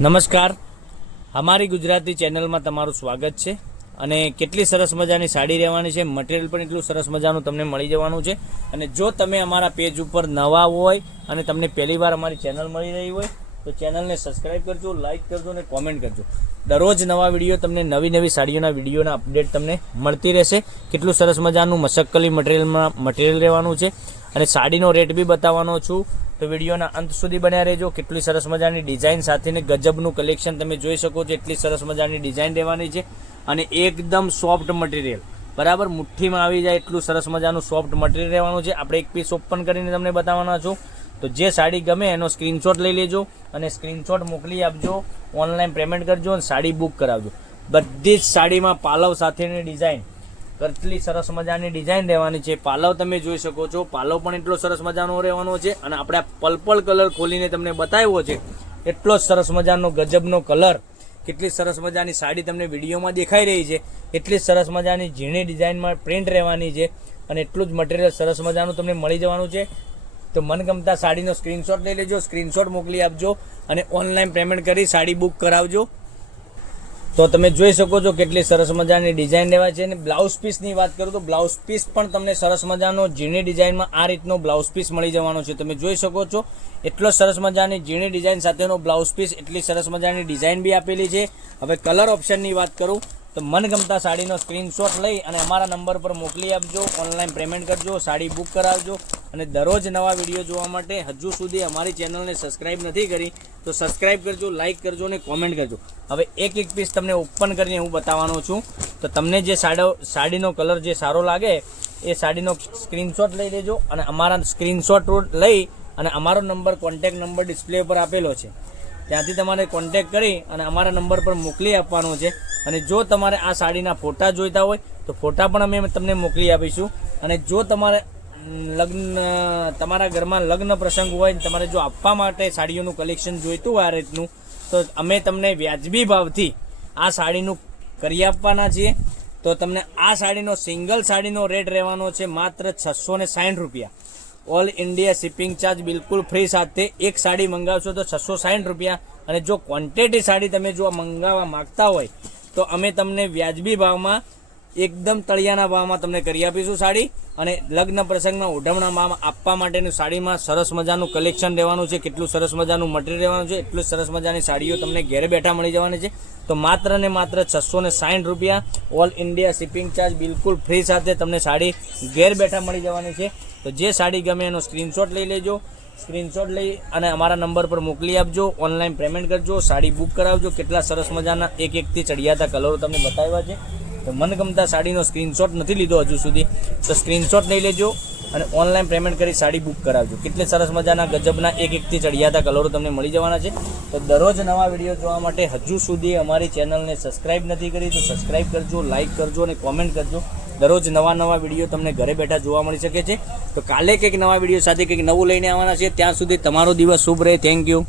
નમસ્કાર. અમારી ગુજરાતી ચેનલમાં તમારું સ્વાગત છે અને કેટલી સરસ મજાની સાડી રહેવાની છે મટીરિયલ પણ એટલું સરસ મજાનું તમને મળી જવાનું છે. અને જો તમે અમારા પેજ ઉપર નવા હોય અને તમને પહેલી વાર અમારી ચેનલ મળી રહી હોય, તો ચેનલને સબસ્ક્રાઇબ કરજો લાઇક કરજો અને કોમેન્ટ કરજો. દરરોજ નવા વીડિયો તમને, નવી નવી સાડીઓના વિડીયોના અપડેટ તમને મળતી રહેશે. કેટલું સરસ મજાનું મશક્કલી મટીરિયલમાં મટીરિયલ રહેવાનું છે. અને સાડીનો રેટ બી બતાવવાનો છું. તો વિડીયોના અંત સુધી બન્યા રહેજો. કેટલી સરસ મજાની ડિઝાઇન સાથેને ગજબનું કલેક્શન તમે જોઈ શકો છો. એટલી સરસ મજાની ડિઝાઇન રહેવાની છે. અને એકદમ સોફ્ટ મટીરિયલ બરાબર? મુઠ્ઠીમાં આવી જાય એટલું સરસ મજાનું સોફ્ટ મટીરિયલ રહેવાનું છે. આપણે એક પીસ ઓપન કરીને તમને બતાવવાના છું. તો જે સાડી ગમે એનો સ્ક્રીનશોટ લઈ લેજો અને સ્ક્રીનશોટ મોકલી આપજો. ઓનલાઈન પેમેન્ટ કરજો અને સાડી બુક કરાવજો. બધી જ સાડીમાં પાલવ સાથેની ડિઝાઇન કેટલી સરસ મજાની ડિઝાઇન રહેવાની છે. પાલવ તમે જોઈ શકો છો. પાલવ પણ એટલો સરસ મજાનો રહેવાનો છે અને આપણે આ પર્પલ કલર ખોલીને તમને બતાવ્યો છે. એટલો જ સરસ મજાનો ગજબનો કલર. કેટલી સરસ મજાની સાડી તમને વિડીયોમાં દેખાઈ રહી છે. એટલી સરસ મજાની ઝીણી ડિઝાઇનમાં પ્રિન્ટ રહેવાની છે અને એટલું જ મટીરિયલ સરસ મજાનું તમને મળી જવાનું છે. તો મનગમતા સાડીનો સ્ક્રીનશોટ લઈ લેજો. સ્ક્રીનશોટ મોકલી આપજો અને ઓનલાઈન પેમેન્ટ કરી સાડી બુક કરાવજો. તો તમે જોઈ શકો છો કેટલી સરસ મજાની ડિઝાઇન લેવાય છે. અને બ્લાઉઝ પીસની વાત કરું તો બ્લાઉઝ પીસ પણ તમને સરસ મજાનો ઝીણી ડિઝાઇનમાં આ રીતનો બ્લાઉઝ પીસ મળી જવાનો છે. તમે જોઈ શકો છો એટલો સરસ મજાની ઝીણી ડિઝાઇન સાથેનો બ્લાઉઝ પીસ એટલી સરસ મજાની ડિઝાઇન બી આપેલી છે. હવે કલર ઓપ્શનની વાત કરું તો મનગમતા સાડીનો સ્ક્રીનશોટ લઈ અને અમારા નંબર પર મોકલી આપજો. ઓનલાઈન પેમેન્ટ કરજો, સાડી બુક કરાવજો અને દરરોજ નવા વીડિયો જોવા માટે હજુ સુધી અમારી ચેનલને સબસ્ક્રાઇબ નથી કરી તો સબસ્ક્રાઇબ કરજો લાઇક કરજો અને કોમેન્ટ કરજો. હવે એક એક પીસ તમને ઓપન કરીને હું બતાવવાનો છું. તો તમને જે સાડો, સાડીનો કલર જે સારો લાગે એ સાડીનો સ્ક્રીનશોટ લઈ લેજો અને અમારા સ્ક્રીનશોટ લઈ અને અમારો નંબર કોન્ટેક નંબર ડિસ્પ્લે પર આપેલો છે. ત્યાંથી તમારે કોન્ટેક કરી અને અમારા નંબર પર મોકલી આપવાનો છે. અને જો તમારે આ સાડીના ફોટા જોઈતા હોય, તો ફોટા પણ અમે તમને મોકલી આપીશું. અને જો તમારે લગ્ન, તમારા ઘરમાં લગ્ન પ્રસંગ હોય, તમારે જો આપવા માટે સાડીઓનું કલેક્શન જોઈતું હોય આ રીતનું, તો અમે તમને વ્યાજબી ભાવથી આ સાડીનું કરી આપવાના છીએ. તો તમને આ સાડીનો, સિંગલ સાડીનો રેટ રહેવાનો છે માત્ર છસો ને સાઠ રૂપિયા. ઓલ ઇન્ડિયા શિપિંગ ચાર્જ બિલકુલ ફ્રી સાથે. એક સાડી મંગાવશો તો છસો સાઠ રૂપિયા. અને જો ક્વોન્ટિટી સાડી તમે જો મંગાવવા માગતા હોય, તો અમે તમને વ્યાજબી ભાવમાં એકદમ તળિયાના ભાવમાં તમને કરી આપીશું સાડી અને લગ્ન પ્રસંગમાં ઓઢમણા ભાવમાં આપવા માટેનું સાડીમાં સરસ મજાનું કલેક્શન રહેવાનું છે, કેટલું સરસ મજાનું મટીરિયલ રહેવાનું છે, એટલું સરસ મજાની સાડીઓ તમને ઘેર બેઠા મળી જવાની છે. તો માત્ર ને માત્ર છસો ને સાઠ રૂપિયા ઓલ ઇન્ડિયા શિપિંગ ચાર્જ બિલકુલ ફ્રી સાથે તમને સાડી ઘેર બેઠા મળી જવાની છે. તો જે સાડી ગમે એનો સ્ક્રીનશોટ લઈ લેજો. સ્ક્રીનશોટ લઈ અને અમારા નંબર પર મોકલી આપજો. ઓનલાઈન પેમેન્ટ કરજો. સાડી બુક કરાવજો. કેટલા સરસ મજાના એક એકથી ચડિયાતા કલરો તમને બતાવ્યા છે. તો મનગમતા સાડીનો સ્ક્રીનશોટ નથી લીધો હજુ સુધી. તો સ્ક્રીનશોટ લઈ લેજો અને ઓનલાઈન પેમેન્ટ કરી સાડી બુક કરાવજો. કેટલી સરસ મજાના, ગજબના એક એકથી ચડિયાતા કલરો તમને મળી જવાના છે. તો દરરોજ નવા વીડિયો જોવા માટે હજુ સુધી અમારી ચેનલને સબસ્ક્રાઇબ નથી કરી, તો સબસ્ક્રાઇબ કરજો લાઇક કરજો અને કોમેન્ટ કરજો. દરરોજ નવા નવા વીડિયો તમને ઘરે બેઠા જોવા મળી શકે છે. તો કાલે કંઈક નવા વીડિયો સાથે કંઈક નવું લઈને આવવાના છે. ત્યાં સુધી તમારો દિવસ શુભ રહે. Thank you